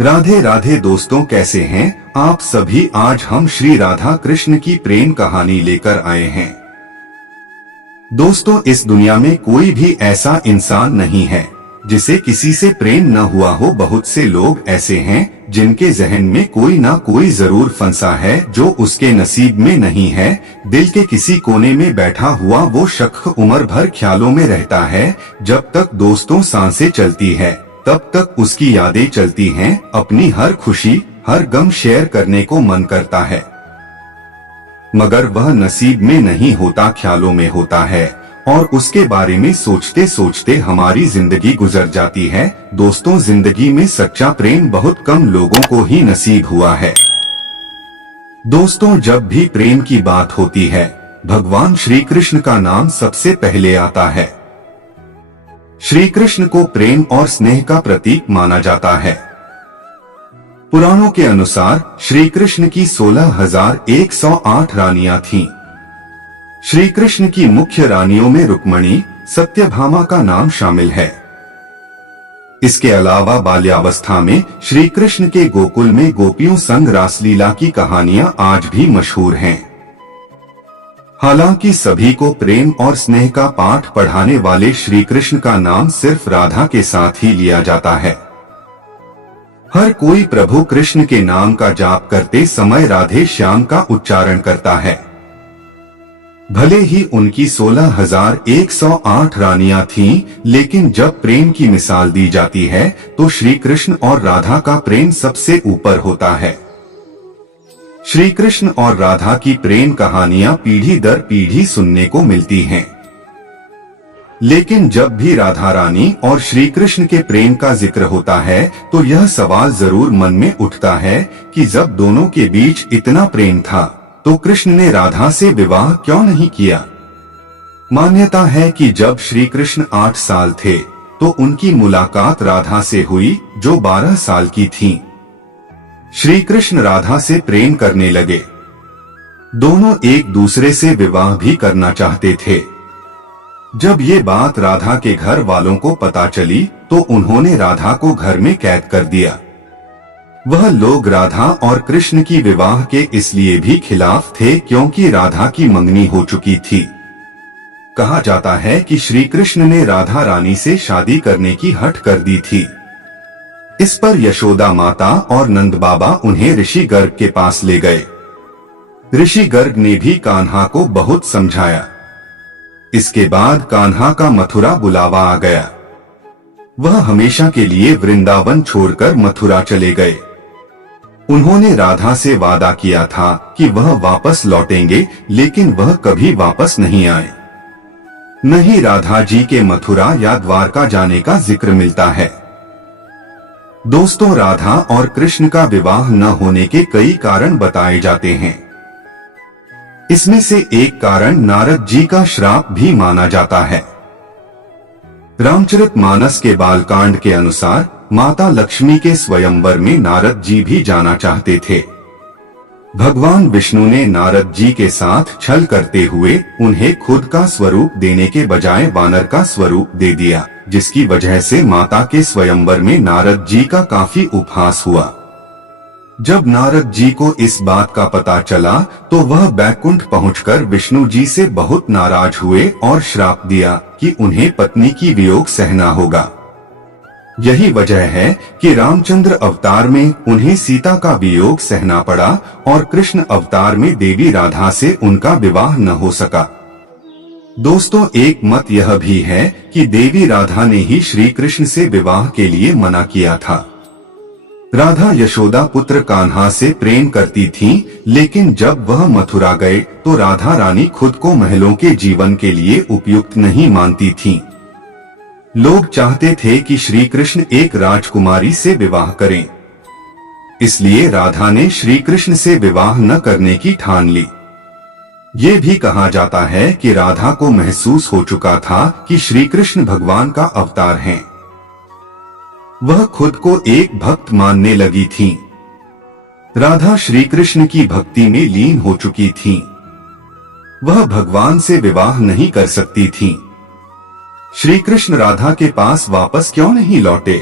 राधे राधे दोस्तों, कैसे हैं आप सभी। आज हम श्री राधा कृष्ण की प्रेम कहानी लेकर आए हैं। दोस्तों, इस दुनिया में कोई भी ऐसा इंसान नहीं है जिसे किसी से प्रेम न हुआ हो। बहुत से लोग ऐसे हैं जिनके जहन में कोई ना कोई जरूर फंसा है जो उसके नसीब में नहीं है। दिल के किसी कोने में बैठा हुआ वो शख्स उम्र भर ख्यालों में रहता है। जब तक दोस्तों सांसें चलती है तब तक उसकी यादें चलती हैं। अपनी हर खुशी हर गम शेयर करने को मन करता है, मगर वह नसीब में नहीं होता, ख्यालों में होता है और उसके बारे में सोचते सोचते हमारी जिंदगी गुजर जाती है। दोस्तों, जिंदगी में सच्चा प्रेम बहुत कम लोगों को ही नसीब हुआ है। दोस्तों, जब भी प्रेम की बात होती है भगवान श्री कृष्ण का नाम सबसे पहले आता है। श्री कृष्ण को प्रेम और स्नेह का प्रतीक माना जाता है। पुराणों के अनुसार श्री कृष्ण की 16,108 रानियां थीं। श्री कृष्ण की मुख्य रानियों में रुक्मणी, सत्यभामा का नाम शामिल है। इसके अलावा बाल्यावस्था में श्री कृष्ण के गोकुल में गोपियों संग रासलीला की कहानियां आज भी मशहूर हैं। हालांकि सभी को प्रेम और स्नेह का पाठ पढ़ाने वाले श्री कृष्ण का नाम सिर्फ राधा के साथ ही लिया जाता है। हर कोई प्रभु कृष्ण के नाम का जाप करते समय राधे श्याम का उच्चारण करता है। भले ही उनकी 16,108 रानियां थीं, लेकिन जब प्रेम की मिसाल दी जाती है तो श्री कृष्ण और राधा का प्रेम सबसे ऊपर होता है। श्री कृष्ण और राधा की प्रेम कहानियां पीढ़ी दर पीढ़ी सुनने को मिलती हैं। लेकिन जब भी राधा रानी और श्री कृष्ण के प्रेम का जिक्र होता है तो यह सवाल जरूर मन में उठता है कि जब दोनों के बीच इतना प्रेम था तो कृष्ण ने राधा से विवाह क्यों नहीं किया। मान्यता है कि जब श्री कृष्ण 8 साल थे तो उनकी मुलाकात राधा से हुई जो 12 साल की थीं। श्री कृष्ण राधा से प्रेम करने लगे। दोनों एक दूसरे से विवाह भी करना चाहते थे। जब ये बात राधा के घर वालों को पता चली तो उन्होंने राधा को घर में कैद कर दिया। वह लोग राधा और कृष्ण की विवाह के इसलिए भी खिलाफ थे क्योंकि राधा की मंगनी हो चुकी थी। कहा जाता है कि श्री कृष्ण ने राधा रानी से शादी करने की हठ कर दी थी। इस पर यशोदा माता और नंद बाबा उन्हें ऋषि गर्ग के पास ले गए। ऋषि गर्ग ने भी कान्हा को बहुत समझाया। इसके बाद कान्हा का मथुरा बुलावा आ गया। वह हमेशा के लिए वृंदावन छोड़कर मथुरा चले गए। उन्होंने राधा से वादा किया था कि वह वापस लौटेंगे, लेकिन वह कभी वापस नहीं आए। न ही राधा जी के मथुरा या द्वारका जाने का जिक्र मिलता है। दोस्तों, राधा और कृष्ण का विवाह न होने के कई कारण बताए जाते हैं। इसमें से एक कारण नारद जी का श्राप भी माना जाता है। रामचरितमानस के बालकांड के अनुसार माता लक्ष्मी के स्वयंवर में नारद जी भी जाना चाहते थे। भगवान विष्णु ने नारद जी के साथ छल करते हुए उन्हें खुद का स्वरूप देने के बजाय वानर का स्वरूप दे दिया, जिसकी वजह से माता के स्वयंवर में नारद जी का काफी उपहास हुआ। जब नारद जी को इस बात का पता चला तो वह बैकुंठ पहुंचकर विष्णु जी से बहुत नाराज हुए और श्राप दिया कि उन्हें पत्नी की वियोग सहना होगा। यही वजह है कि रामचंद्र अवतार में उन्हें सीता का वियोग सहना पड़ा और कृष्ण अवतार में देवी राधा से उनका विवाह न हो सका। दोस्तों, एक मत यह भी है कि देवी राधा ने ही श्री कृष्ण से विवाह के लिए मना किया था। राधा यशोदा पुत्र कान्हा से प्रेम करती थीं, लेकिन जब वह मथुरा गए तो राधा रानी खुद को महलों के जीवन के लिए उपयुक्त नहीं मानती थीं। लोग चाहते थे कि श्री कृष्ण एक राजकुमारी से विवाह करें। इसलिए राधा ने श्री कृष्ण से विवाह न करने की ठान ली। ये भी कहा जाता है कि राधा को महसूस हो चुका था कि श्री कृष्ण भगवान का अवतार हैं। वह खुद को एक भक्त मानने लगी थीं। राधा श्री कृष्ण की भक्ति में लीन हो चुकी थीं। वह भगवान से विवाह नहीं कर सकती थीं। श्री कृष्ण राधा के पास वापस क्यों नहीं लौटे?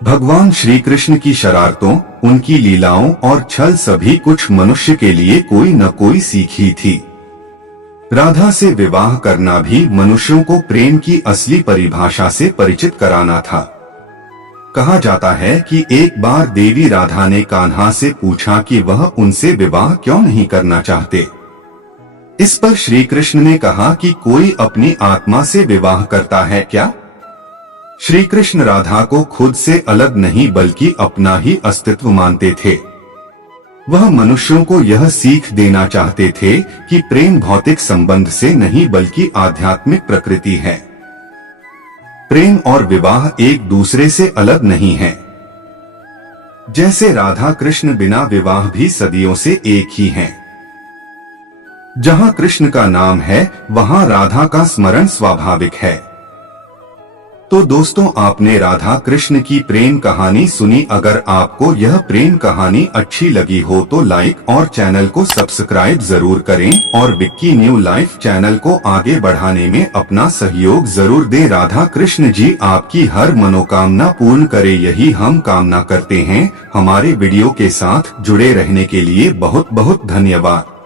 भगवान श्री कृष्ण की शरारतों, उनकी लीलाओं और छल सभी कुछ मनुष्य के लिए कोई न कोई सीख ही थी। राधा से विवाह करना भी मनुष्यों को प्रेम की असली परिभाषा से परिचित कराना था। कहा जाता है कि एक बार देवी राधा ने कान्हा से पूछा कि वह उनसे विवाह क्यों नहीं करना चाहते। इस पर श्री कृष्ण ने कहा कि कोई अपनी आत्मा से विवाह करता है क्या? श्री कृष्ण राधा को खुद से अलग नहीं बल्कि अपना ही अस्तित्व मानते थे। वह मनुष्यों को यह सीख देना चाहते थे कि प्रेम भौतिक संबंध से नहीं बल्कि आध्यात्मिक प्रकृति है। प्रेम और विवाह एक दूसरे से अलग नहीं है। जैसे राधा कृष्ण बिना विवाह भी सदियों से एक ही हैं। जहां कृष्ण का नाम है, वहां राधा का स्मरण स्वाभाविक है। तो दोस्तों, आपने राधा कृष्ण की प्रेम कहानी सुनी। अगर आपको यह प्रेम कहानी अच्छी लगी हो तो लाइक और चैनल को सब्सक्राइब जरूर करें और विक्की न्यू लाइफ चैनल को आगे बढ़ाने में अपना सहयोग जरूर दें। राधा कृष्ण जी आपकी हर मनोकामना पूर्ण करे, यही हम कामना करते हैं। हमारे वीडियो के साथ जुड़े रहने के लिए बहुत बहुत धन्यवाद।